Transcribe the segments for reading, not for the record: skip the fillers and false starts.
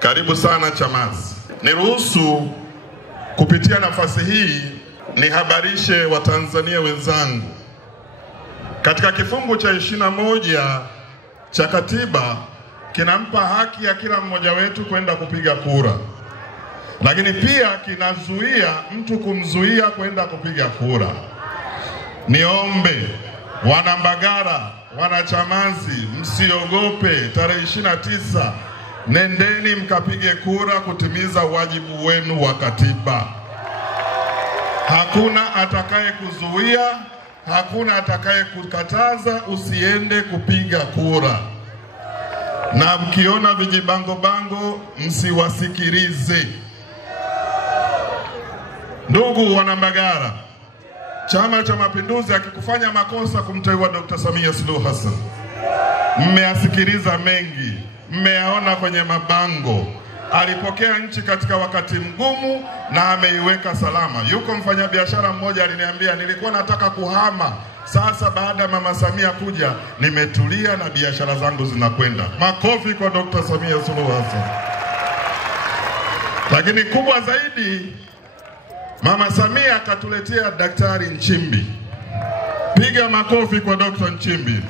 Karibu sana Chamazi. Niruhusu kupitia nafasi hii nihabarishe Watanzania wenzangu. Katika kifungu cha 21 cha katiba kinampa haki ya kila mmoja wetu kwenda kupiga kura. Lakini pia kinazuia mtu kumzuia kwenda kupiga kura. Niombe wana Mbagala, wana Chamazi, msiogope. Tarehe 29 nendeni mkapige kura kutimiza wajibu wenu wa katiba. Hakuna atakaye kuzuia, hakuna atakaye kukataza usiende kupiga kura. Na mkiona vijibango bango msiwasikilize. Ndugu wana Mbagala, Chama cha Mapinduzi akikufanya makosa kumteua Dr. Samia Suluhu Hassan, mmeasikiliza mengi, mmeyaona kwenye mabango. Alipokea nchi katika wakati mgumu na ameiweka salama. Yuko mfanyabiashara mmoja aliniambia, nilikuwa nataka kuhama, sasa baada ya Mama Samia kuja nimetulia na biashara zangu zinakwenda. Makofi kwa Dr. Samia Suluhu Hassan. Lakini kubwa zaidi, Mama Samia akatuletea Daktari Nchimbi. Piga makofi kwa Dr. Nchimbi.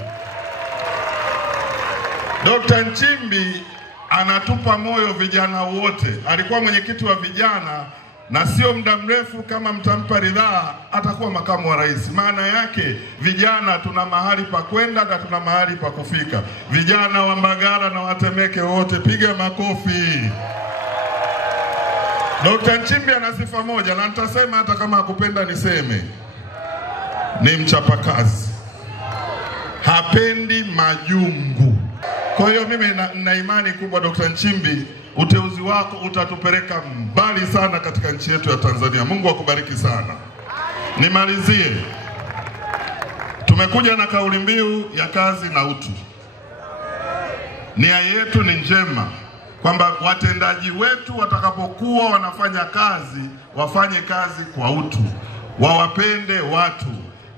Dr. Nchimbi anatupa moyo vijana wote. Alikuwa mwenyekiti wa vijana na sio muda mrefu kama mtampa ridhaa atakuwa makamu wa rais. Maana yake vijana tuna mahali pa kwenda na tuna mahali pa kufika. Vijana wa Mbagala na Watemeke wote piga makofi. Dr. Nchimbi ana sifa moja na nitasema hata kama hakupenda niseme. Ni mchapakazi. Hapendi majungu. Kwa hiyo mimi na imani kubwa Dr. Nchimbi, uteuzi wako utatupeleka mbali sana katika nchi yetu ya Tanzania. Mungu akubariki sana. Nimalizie. Tumekuja na kauli mbiu ya kazi na utu. Nia yetu ni njema kwamba watendaji wetu watakapokuwa wanafanya kazi, wafanye kazi kwa utu. Wawapende watu.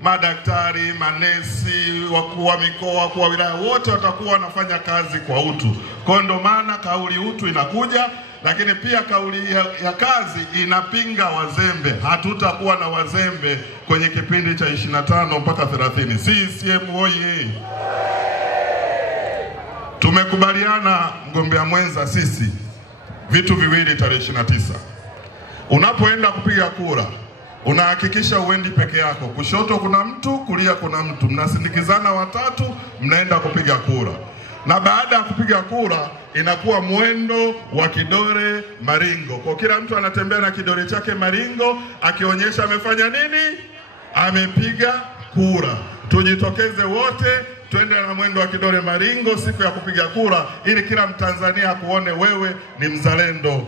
Madaktari, manesi, wakuu wa mikoa, wakuu wa wilaya, wote watakuwa wanafanya kazi kwa utu. Kwa ndo maana kauli utu inakuja, lakini pia kauli ya kazi inapinga wazembe. Hatutakuwa na wazembe kwenye kipindi cha 25 mpaka 30. CCM oye! Tumekubaliana mgombea mwenza sisi vitu viwili tarehe 29. Unapoenda kupiga kura, unahakikisha uendi peke yako. Kushoto kuna mtu, kulia kuna mtu. Mnasindikizana watatu, mnaenda kupiga kura. Na baada ya kupiga kura, inakuwa mwendo wa kidole maringo. Kwa kila mtu anatembea na kidole chake maringo, akionyesha amefanya nini? Amepiga kura. Tujitokeze wote, twende na mwendo wa kidole maringo siku ya kupiga kura, ili kila Mtanzania akuone wewe ni mzalendo.